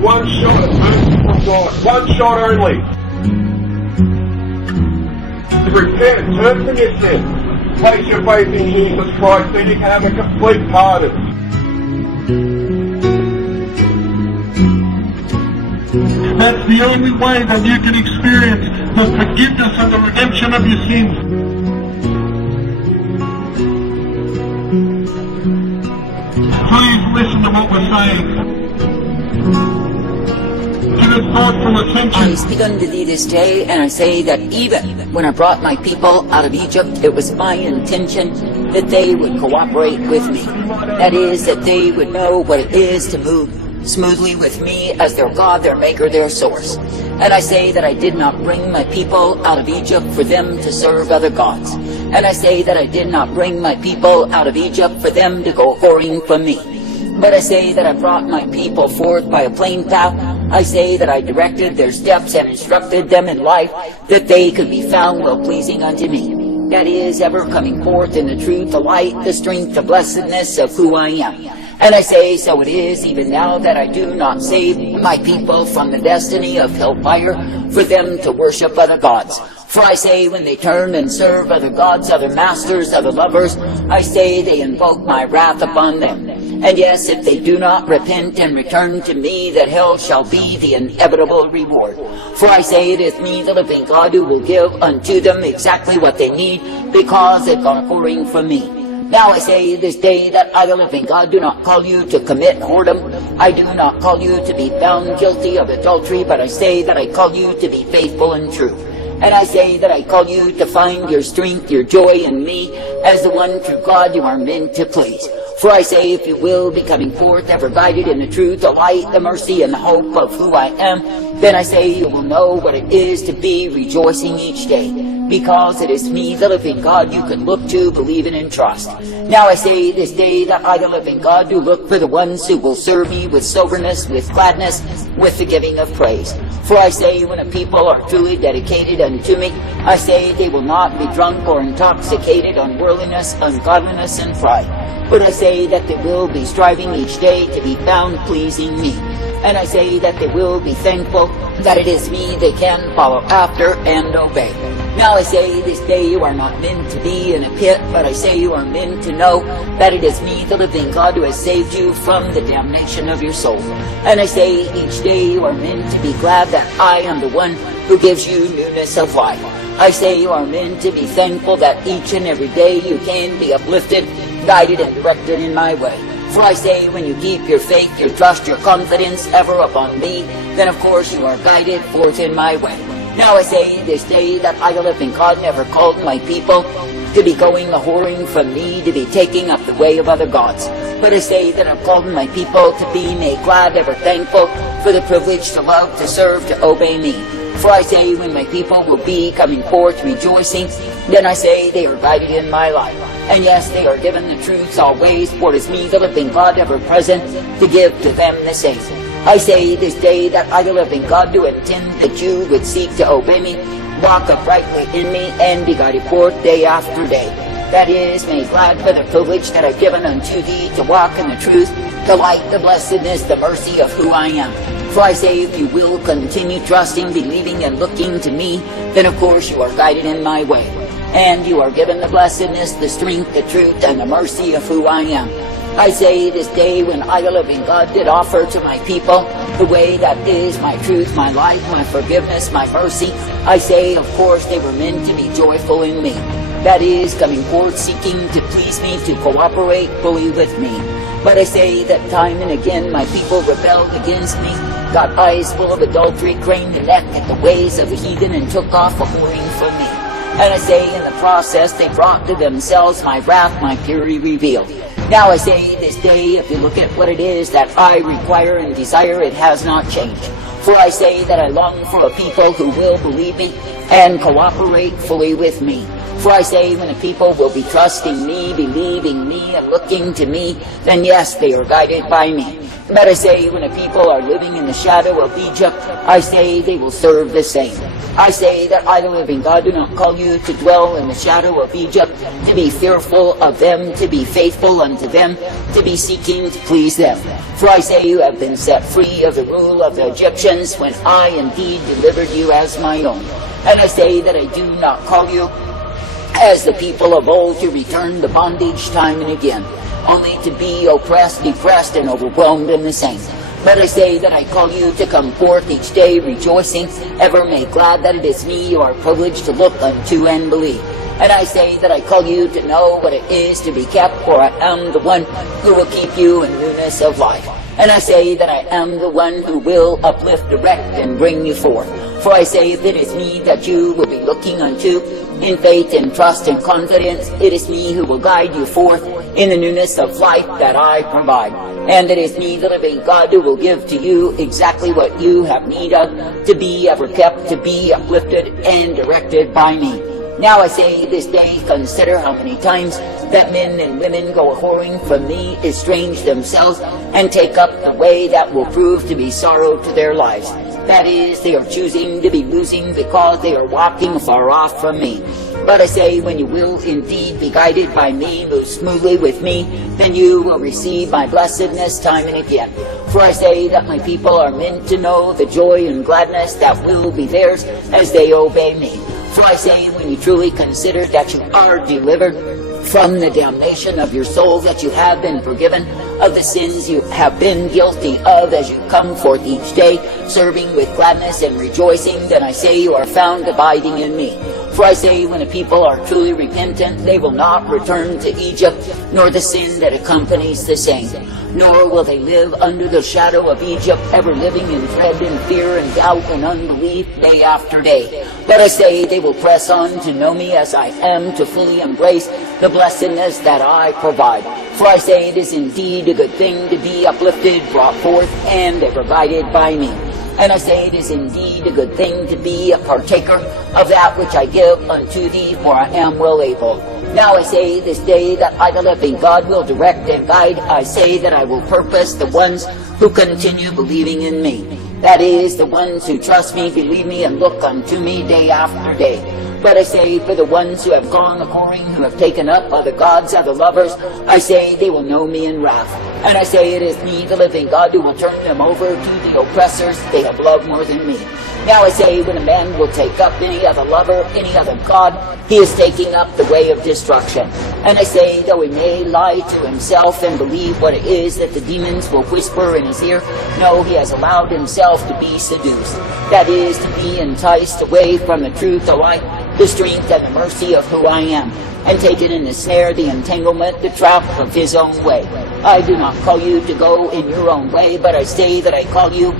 got one shot at mercy from God. One shot only. Repent, turn from your sin. Place your faith in Jesus Christ, then you can have a complete pardon. That's the only way that you can experience the forgiveness and the redemption of your sins. Please listen to what we're saying. Give it thoughtful attention. I speak unto thee this day, and I say that even when I brought my people out of Egypt, it was my intention that they would cooperate with me. That is, that they would know what it is to move smoothly with me as their God, their Maker, their source. And I say that I did not bring my people out of Egypt for them to serve other gods. And I say that I did not bring my people out of Egypt for them to go whoring from me. But I say that I brought my people forth by a plain path. I say that I directed their steps and instructed them in life, that they could be found well-pleasing unto me. That is, ever coming forth in the truth, the light, the strength, the blessedness of who I am. And I say, so it is even now that I do not save my people from the destiny of hellfire for them to worship other gods. For I say, when they turn and serve other gods, other masters, other lovers, I say they invoke my wrath upon them. And yes, if they do not repent and return to me, that hell shall be the inevitable reward. For I say, it is me, the living God, who will give unto them exactly what they need, because they've gone whoring from me. Now I say this day that I, the living God, do not call you to commit whoredom. I do not call you to be found guilty of adultery, but I say that I call you to be faithful and true. And I say that I call you to find your strength, your joy in me, as the one true God you are meant to please. For I say, if you will be coming forth, ever guided in the truth, the light, the mercy, and the hope of who I am, then I say you will know what it is to be rejoicing each day, because it is me, the living God, you can look to, believe in, and trust. Now I say this day that I, the living God, do look for the ones who will serve me with soberness, with gladness, with the giving of praise. For I say, when a people are truly dedicated unto me, I say they will not be drunk or intoxicated on worldliness, ungodliness, and pride. But I say that they will be striving each day to be found pleasing me. And I say that they will be thankful that it is me they can follow after and obey. Now I say this day you are not meant to be in a pit, but I say you are meant to know that it is me, the living God, who has saved you from the damnation of your soul. And I say each day you are meant to be glad that I am the one who gives you newness of life. I say you are meant to be thankful that each and every day you can be uplifted, guided, and directed in my way. For I say, when you keep your faith, your trust, your confidence ever upon me, then of course you are guided forth in my way. Now I say this day that I, the living God, never called my people to be going a-whoring from me, to be taking up the way of other gods. But I say that I've called my people to be made glad, ever thankful for the privilege to love, to serve, to obey me. For I say, when my people will be coming forth rejoicing, then I say they are guided in my life. And yes, they are given the truths always, for it is me, the living God, ever present, to give to them the same. I say this day that I, the living God, do intend that you would seek to obey me, walk uprightly in me, and be guided forth day after day. That is, made glad for the privilege that I've given unto thee to walk in the truth, the light, the blessedness, the mercy of who I am. For I say, if you will continue trusting, believing, and looking to me, then of course you are guided in my way. And you are given the blessedness, the strength, the truth, and the mercy of who I am. I say this day, when I, the living God, did offer to my people the way that is my truth, my life, my forgiveness, my mercy, I say, of course, they were meant to be joyful in me. That is, coming forth seeking to please me, to cooperate fully with me. But I say that time and again my people rebelled against me, got eyes full of adultery, craned the neck at the ways of the heathen, and took off a-whoring from me. And I say, in the process they brought to themselves my wrath, my fury revealed. Now I say this day, if you look at what it is that I require and desire, it has not changed. For I say that I long for a people who will believe me and cooperate fully with me. For I say, when the people will be trusting me, believing me, and looking to me, then yes, they are guided by me. But I say, when a people are living in the shadow of Egypt, I say they will serve the same. I say that I, the living God, do not call you to dwell in the shadow of Egypt, to be fearful of them, to be faithful unto them, to be seeking to please them. For I say you have been set free of the rule of the Egyptians, when I indeed delivered you as my own. And I say that I do not call you as the people of old to return to bondage time and again, only to be oppressed, depressed, and overwhelmed in the same. But I say that I call you to come forth each day rejoicing, ever made glad that it is me you are privileged to look unto and believe. And I say that I call you to know what it is to be kept, for I am the one who will keep you in newness of life. And I say that I am the one who will uplift, direct, and bring you forth. For I say that it is me that you will be looking unto in faith and trust and confidence. It is me who will guide you forth in the newness of life that I provide. And it is me, the living God, who will give to you exactly what you have need of, to be ever kept, to be uplifted and directed by me. Now I say this day, consider how many times that men and women go a-whoring from me, estrange themselves, and take up the way that will prove to be sorrow to their lives. That is, they are choosing to be losing because they are walking far off from me. But I say, when you will indeed be guided by me, move smoothly with me, then you will receive my blessedness time and again. For I say that my people are meant to know the joy and gladness that will be theirs as they obey me. For I say, when you truly consider that you are delivered from the damnation of your soul, that you have been forgiven of the sins you have been guilty of, as you come forth each day, serving with gladness and rejoicing, then I say you are found abiding in me. For I say, when a people are truly repentant, they will not return to Egypt, nor the sin that accompanies the same. Nor will they live under the shadow of Egypt, ever living in dread and fear and doubt and unbelief day after day. But I say they will press on to know me as I am, to fully embrace the blessedness that I provide. For I say it is indeed a good thing to be uplifted, brought forth, and provided by me. And I say it is indeed a good thing to be a partaker of that which I give unto thee, for I am well able. Now I say this day that I, the living God, will direct and guide. I say that I will purpose the ones who continue believing in me. That is, the ones who trust me, believe me, and look unto me day after day. But I say, for the ones who have gone a-whoring, who have taken up other gods, other lovers, I say they will know me in wrath. And I say it is me, the living God, who will turn them over to the oppressors they have loved more than me. Now I say, when a man will take up any other lover, any other god, he is taking up the way of destruction. And I say, though he may lie to himself and believe what it is that the demons will whisper in his ear, no, he has allowed himself to be seduced. That is, to be enticed away from the truth, the light, the strength, and the mercy of who I am, and taken in the snare, the entanglement, the trap of his own way. I do not call you to go in your own way, but I say that I call you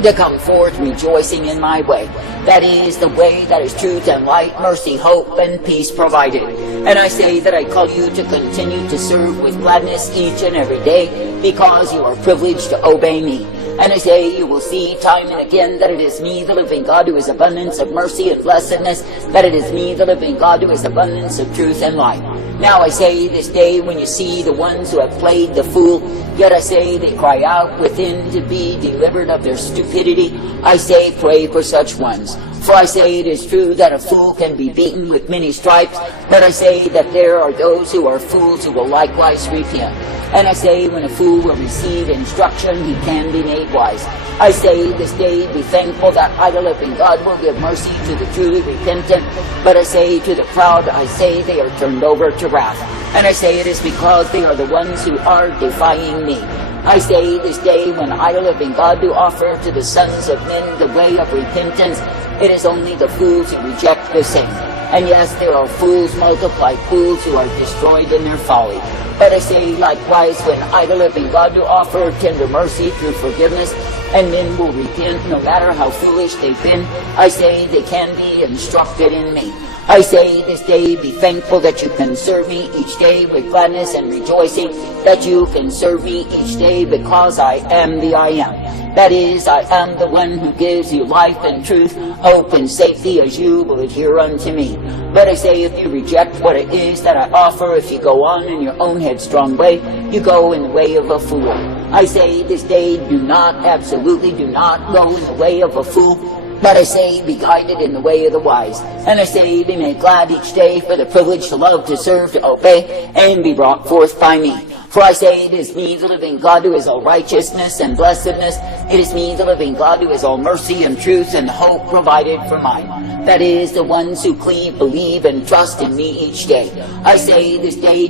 to come forth rejoicing in my way. That is the way that is truth and light, mercy, hope, and peace provided. And I say that I call you to continue to serve with gladness each and every day, because you are privileged to obey me. And I say you will see time and again that it is me, the living God, who is abundance of mercy and blessedness, that it is me, the living God, who is abundance of truth and light. Now I say this day, when you see the ones who have played the fool, yet I say they cry out within to be delivered of their stupidity, I say pray for such ones. For I say it is true that a fool can be beaten with many stripes, but I say that there are those who are fools who will likewise repent. And I say when a fool will receive instruction, he can be made wise. I say this day, be thankful that I, the living God, will give mercy to the truly repentant. But I say to the proud, I say they are turned over to wrath. And I say it is because they are the ones who are defying me. I say this day, when I, the living God, do offer to the sons of men the way of repentance, it is only the fools who reject the same. And yes, there are fools multiplied, fools who are destroyed in their folly. But I say likewise, when I, the living God, do offer tender mercy through forgiveness, and men will repent no matter how foolish they've been, I say they can be instructed in me. I say this day, be thankful that you can serve me each day with gladness and rejoicing, that you can serve me each day because I am the I am. That is, I am the one who gives you life and truth, hope and safety, as you will adhere unto me. But I say, if you reject what it is that I offer, if you go on in your own headstrong way, you go in the way of a fool. I say this day, absolutely do not go in the way of a fool, but I say be guided in the way of the wise. And I say be made glad each day for the privilege to love, to serve, to obey, and be brought forth by me. For I say it is me, the living God, who is all righteousness and blessedness. It is me, the living God, who is all mercy and truth and hope provided for mine. That is, the ones who cleave, believe, and trust in me each day. I say this day,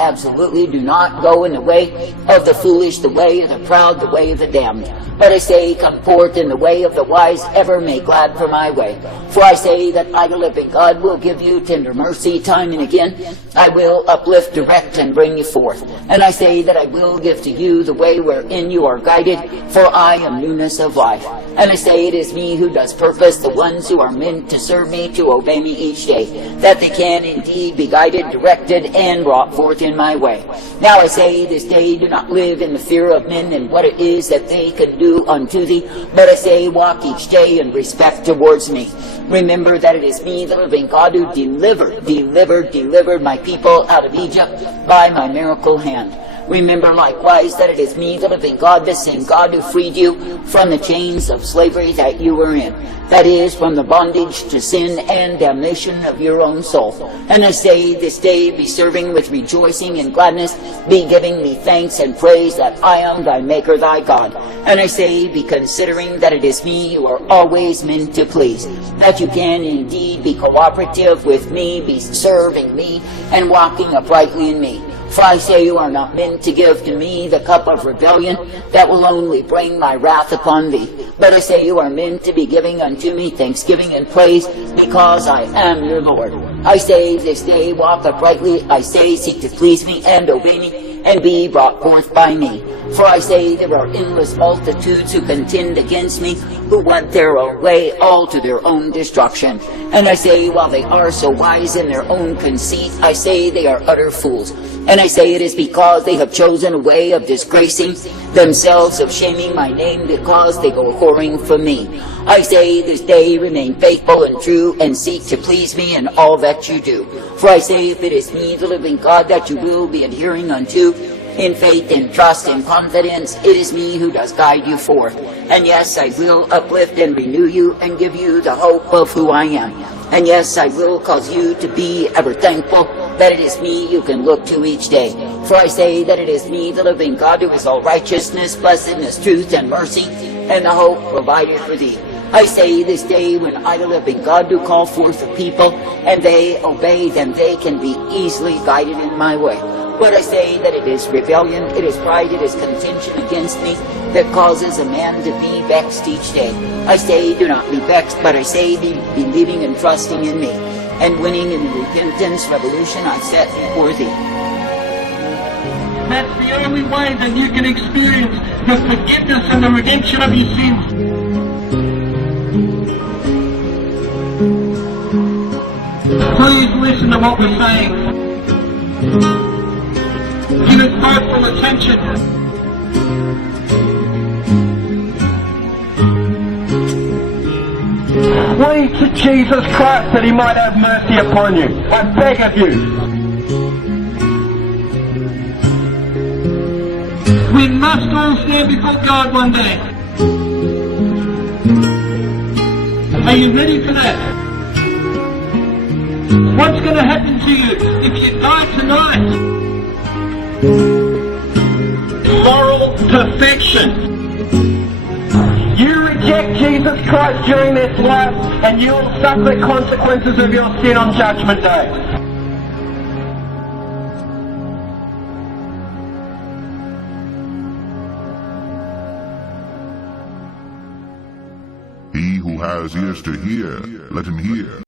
absolutely do not go in the way of the foolish, the way of the proud, the way of the damned. But I say, come forth in the way of the wise, ever make glad for my way. For I say that I, the living God, will give you tender mercy time and again. I will uplift, direct, and bring you forth. And I say that I will give to you the way wherein you are guided, for I am newness of life. And I say it is me who does purpose, the ones who are meant to serve me, to obey me each day, that they can indeed be guided, directed, and brought forth in my way. Now I say this day, do not live in the fear of men and what it is that they can do unto thee, but I say walk each day in respect towards me. Remember that it is me, the living God, who delivered my people out of Egypt by my miracle hand. Remember likewise that it is me, the living God, the same God who freed you from the chains of slavery that you were in. That is, from the bondage to sin and damnation of your own soul. And I say this day, be serving with rejoicing and gladness, be giving me thanks and praise that I am thy Maker, thy God. And I say, be considering that it is me you are always meant to please, that you can indeed be cooperative with me, be serving me, and walking uprightly in me. For I say you are not meant to give to me the cup of rebellion that will only bring my wrath upon thee. But I say you are meant to be giving unto me thanksgiving and praise, because I am your Lord. I say this day walk uprightly, I say seek to please me and obey me, and be brought forth by me. For I say there are endless multitudes who contend against me, who want their own way, all to their own destruction. And I say, while they are so wise in their own conceit, I say they are utter fools. And I say it is because they have chosen a way of disgracing themselves, of shaming my name, because they go whoring for me. I say this day remain faithful and true, and seek to please me in all that you do. For I say if it is me, the living God, that you will be adhering unto, in faith, in trust, in confidence, it is me who does guide you forth. And yes, I will uplift and renew you, and give you the hope of who I am. And yes, I will cause you to be ever thankful that it is me you can look to each day. For I say that it is me, the living God, who is all righteousness, blessedness, truth, and mercy, and the hope provided for thee. I say this day, when I, the living God, do call forth the people, and they obey, then they can be easily guided in my way. But I say that it is rebellion, it is pride, it is contention against me that causes a man to be vexed each day. I say do not be vexed, but I say be believing and trusting in me, and winning in the repentance revolution I set before thee. That's the only way that you can experience the forgiveness and the redemption of your sins. Please listen to what we're saying. Give it full attention. Plead to Jesus Christ that he might have mercy upon you. I beg of you. We must all stand before God one day. Are you ready for that? What's going to happen to you if you die tonight? Moral perfection. You reject Jesus Christ during this life, and you will suffer the consequences of your sin on Judgment Day. He who has ears to hear, let him hear.